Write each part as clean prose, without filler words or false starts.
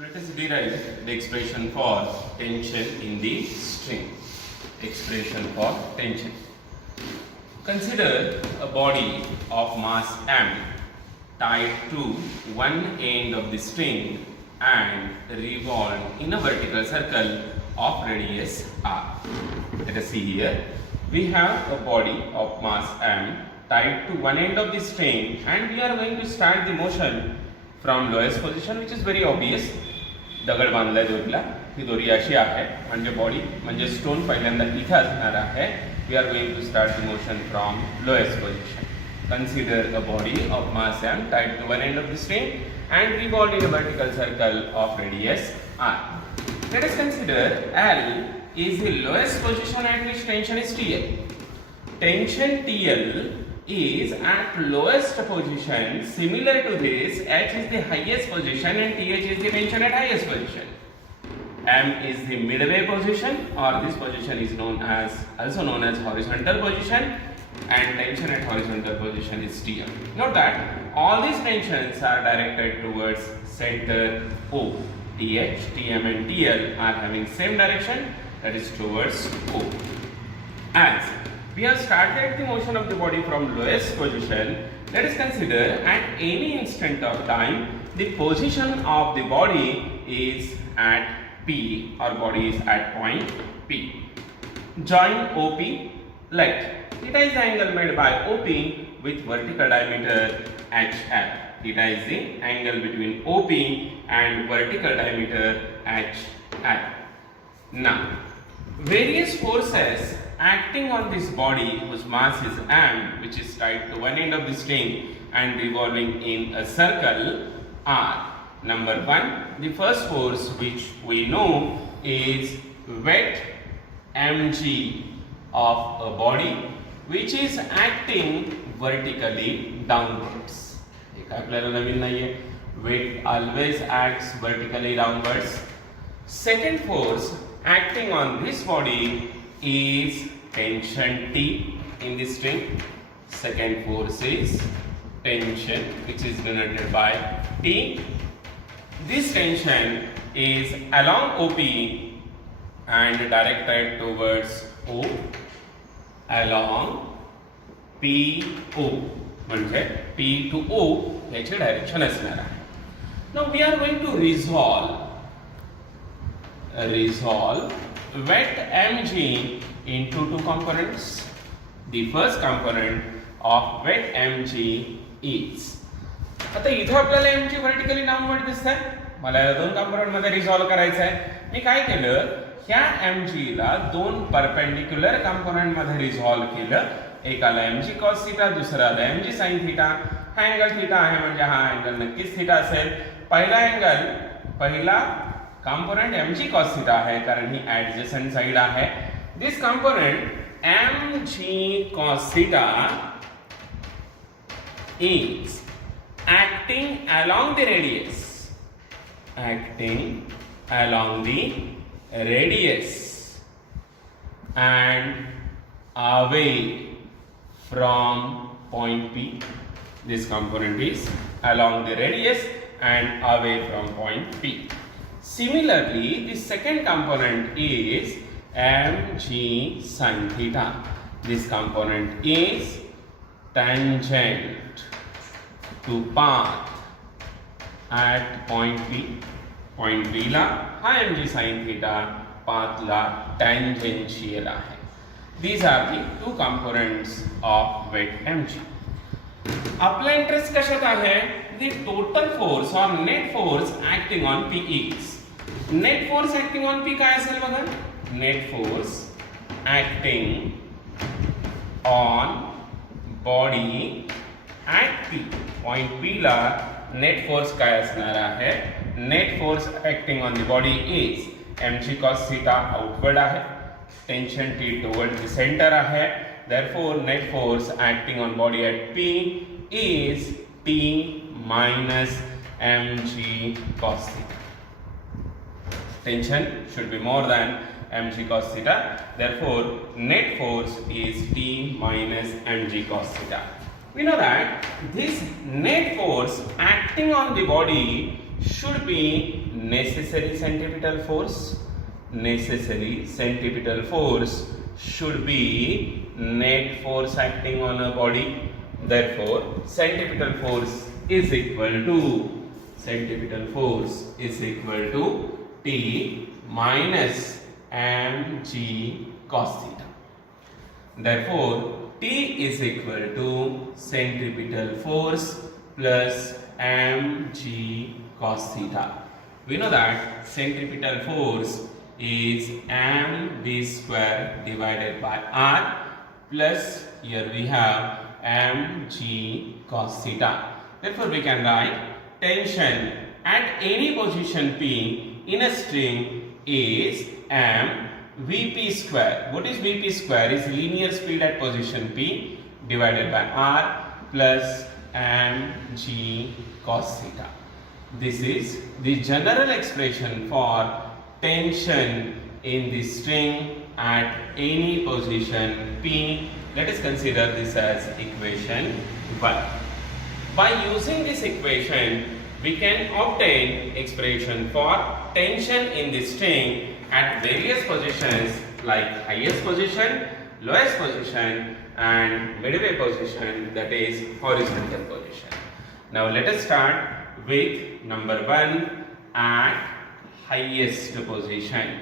Let us derive the expression for tension in the string. Expression for tension. Consider a body of mass m tied to one end of the string and revolved in a vertical circle of radius r. Let us see here. We have a body of mass m tied to one end of the string and we are going to start the motion from lowest position, which is very obvious. दगड बांधलाय दोरीला, ही दोरी अशी आहे म्हणजे body म्हणजे stone पहिल्यांदा इथे असणार आहे. We are going to start the motion from lowest position. Consider a body of mass m tied to one end of the string and revolved in a vertical circle of radius r. Let us consider L is the lowest position at which tension is TL. Tension TL is at lowest position. Similar to this, H is the highest position and TH is the tension at highest position. M is the midway position, or this position is also known as horizontal position, and tension at horizontal position is TL. Note that all these tensions are directed towards center O. TH, TM and TL are having same direction, that is towards O. As we have started the motion of the body from lowest position, let us consider at any instant of time the position of the body is at P, or body is at point P. Join OP. Let theta is the angle made by OP with vertical diameter HL. Theta is the angle between OP and vertical diameter HL. Now, various forces acting on this body whose mass is m, which is tied to one end of the string and revolving in a circle, are: number one, the first force which we know is wet mg of a body which is acting vertically downwards. एक आपल्याला नवीन नाहीये. Weight always acts vertically downwards. Second force acting on this body is tension T in the string. Second force is tension, which is denoted by T. This tension is along OP and directed towards O along PO, म्हणजे P to O याची direction असणार आहे. Now we are going to resolve wet mg into two components. The first component of wet mg is, आता इथे आपल्याला mg vertically downward दिसतंय. मला या दोन कंपोनेंट मध्ये रिझॉल्व करायचं आहे. मी काय केलं, ह्या mg ला दोन परपेंडिक्युलर कंपोनेंट मध्ये रिझॉल्व केलं. एकाला mg cos थीटा, दुसऱ्याला mg sin थीटा. हा अँगल थीटा आहे म्हणजे हा अँगल नक्कीच थीटा असेल. पहिला component mg cos theta है कारण ही adjacent side आहे. This component mg cos theta is acting along the radius, and away from point P. This component is along the radius and away from point P. Similarly, the second component is mg sin theta. This component is tangent to path at point P. Point P ला हा mg sin theta, path ला tangential आहे. These are the two components of wet mg. आपला interest कशात आहे? The total force or net force acting on P is. Net force acting on P काय असेल बघा? Net force acting on body at P. Point P La net force काय असणार आहे? Net force acting on the body is mg cos theta outward आहे. Tension T toward the center आहे. Therefore, net force acting on body at P is T minus mg cos theta. Tension should be more than mg cos theta. Therefore, net force is T minus mg cos theta. We know that this net force acting on the body should be necessary centripetal force. Necessary centripetal force should be net force acting on a body. Therefore, centripetal force is equal to T minus mg cos theta. Therefore, T is equal to centripetal force plus mg cos theta. We know that centripetal force is mv square divided by r, plus here we have mg cos theta. Therefore, we can write tension at any position P in a string is mvp square. What is Vp square? Is linear speed at position P divided by r plus mg cos theta. This is the general expression for tension in the string at any position P. Let us consider this as equation 1. By using this equation, we can obtain expression for tension in the string at various positions like highest position, lowest position and midway position, that is horizontal position. Now let us start with number 1 at highest position.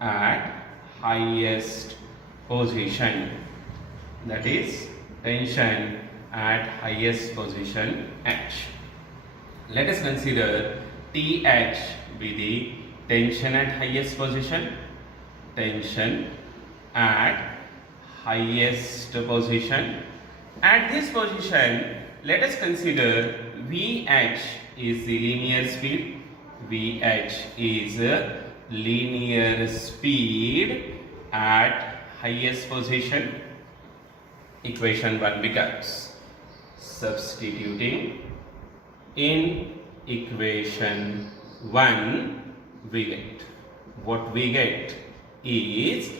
At highest position, that is tension at highest position H. Let us consider TH be the tension at highest position. Tension at highest position. At this position, let us consider VH is the linear speed. VH is linear speed at highest position. Equation 1 becomes, substituting in equation 1, we get, what we get is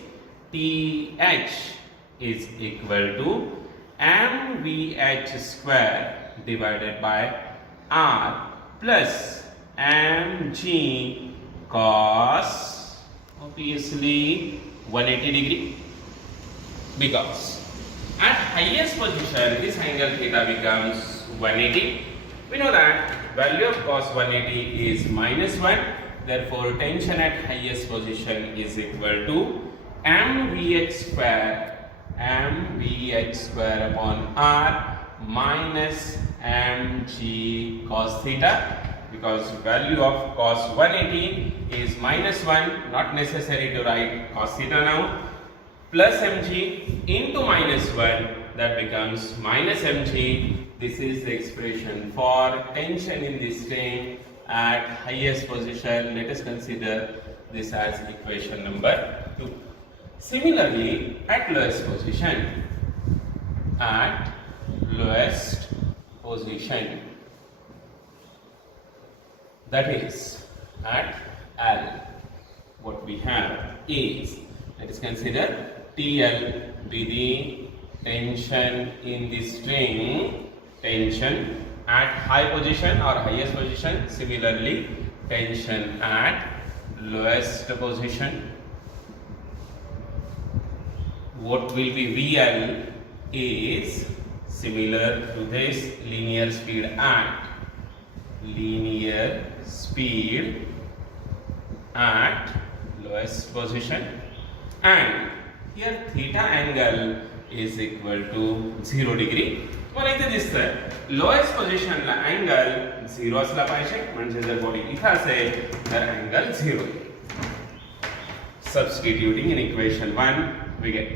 TH is equal to mvh square divided by r plus mg cos, obviously 180 degree, because at highest position this angle theta becomes 180. We know that value of cos 180 is minus 1. Therefore, tension at highest position is equal to mvh square upon r minus mg cos theta, because value of cos 180 is minus 1, not necessary to write cos theta now, plus mg into minus 1, that becomes minus mg. This is the expression for tension in the string at highest position. Let us consider this as equation number 2. Similarly, at lowest position, that is at L, what we have is, let us consider TL be the tension in the string, tension at high position or highest position. Similarly, tension at lowest position. What will be VL is similar to this, linear speed at lowest position, and here theta angle is equal to 0 degree. मला इथे दिसतंय lowest पोझिशनला angle 0 असला पाहिजे, म्हणजे जर body इथे असेल तर angle 0. Substituting in equation 1, we get,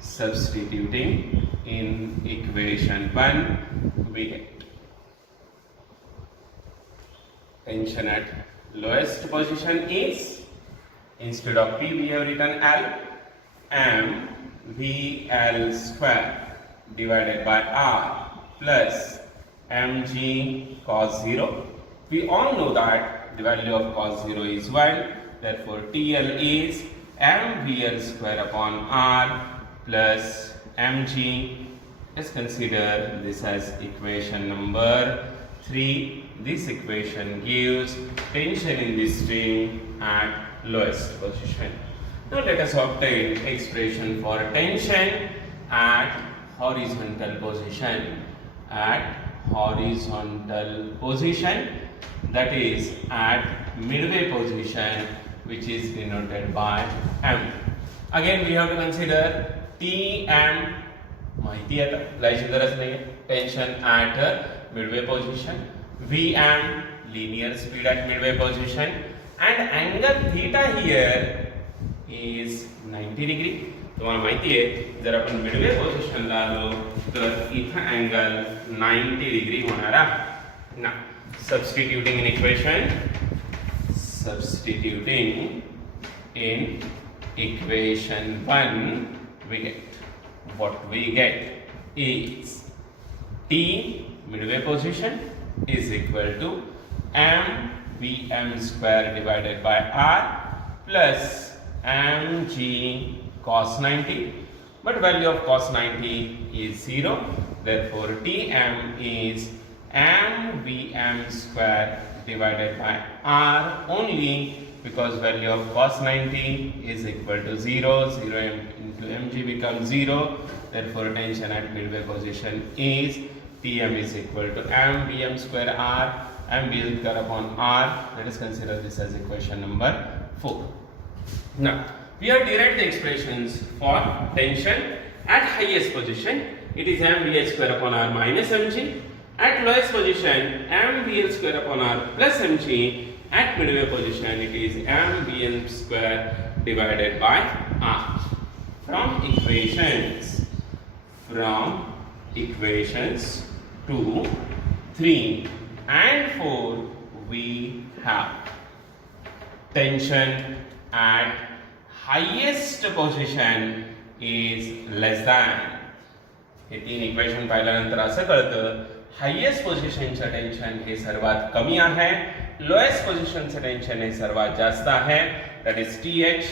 substituting in equation 1, we get tension at lowest position is, instead of P we have written L, m VL square divided by r plus mg cos 0. We all know that the value of cos 0 is 1. Therefore, TL is mvl square upon r plus mg. Let's consider this as equation number 3. this equation gives tension in the string at lowest position. Now let us obtain expression for tension at horizontal position. At horizontal position, that is at midway position, which is denoted by M. Again we have to consider Tm माहिती आहे लायची गरज नाही tension at midway position, Vm linear speed at midway position, and angle theta here is 90 degree. तुम्हाला माहिती आहे जर आपण Midway पोझिशनला आलो तर इथं अँगल 90 डिग्री होणार आहे ना. Substituting in equation 1 we get is T midway position is equal to mvm square divided by r plus mg cos 90, but value of cos 90 is 0, therefore Tm is mvm square divided by r only, because value of cos 90 is equal to 0, 0 into mg becomes 0, therefore tension at midway position is Tm is equal to mvm square r, mvm square upon r. Let us consider this as equation number 4. Now we have derived the expressions for tension at highest position. It is mvh square upon r minus mg. At lowest position, mvl square upon r plus mg. At midway position, it is mvl square divided by r. From equations 2, 3 and 4, we have tension at highest position is less than. हे तीन equation पाहिल्यानंतर असं कळतं highest पोझिशनचं tension हे सर्वात कमी आहे, lowest पोझिशनचं tension हे सर्वात जास्त आहे. That is TH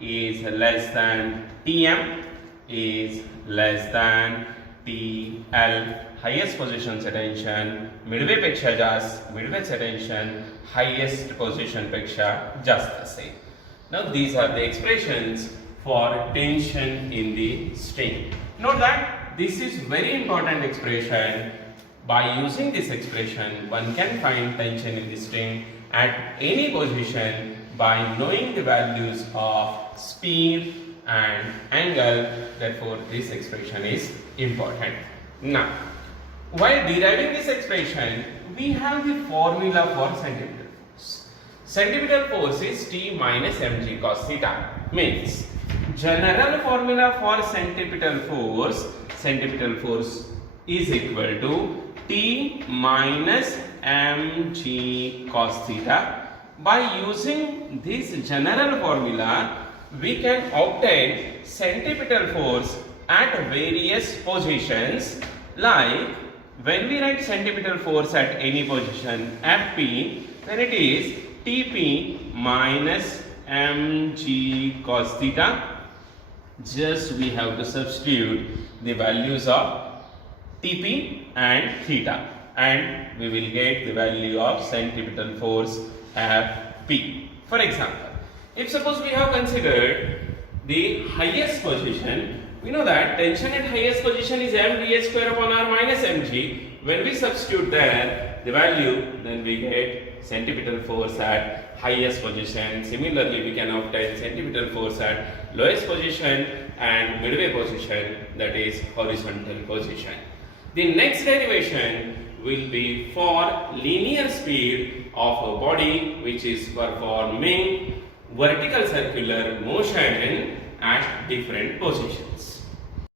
is less than TM is less than TL. Highest पोझिशनचं टेन्शन मिडवे पेक्षा जास्त, मिडवेचं टेन्शन हायेस्ट पोझिशन पेक्षा जास्त असेल. Now these are the expressions for tension in the string. Note that this is very important expression. By using this expression, one can find tension in the string at any position by knowing the values of speed and angle. Therefore, this expression is important. Now, while deriving this expression, we have the formula for centripetal force. Centripetal force is T minus mg cos theta. Means, general formula for centripetal force is equal to T minus mg cos theta. By using this general formula, we can obtain centripetal force at various positions. Like when we write centripetal force at any position Fp, then it is Tp minus mg cos theta. Just we have to substitute the values of Tp and theta, and we will get the value of centripetal force Fp. For example, if suppose we have considered the highest position, we know that tension at highest position is mvh square upon r minus mg. When we substitute there the value, then we get centripetal force at highest position. Similarly, we can obtain centripetal force at lowest position and midway position, that is horizontal position. The next derivation will be for linear speed of a body which is performing vertical circular motion at different positions.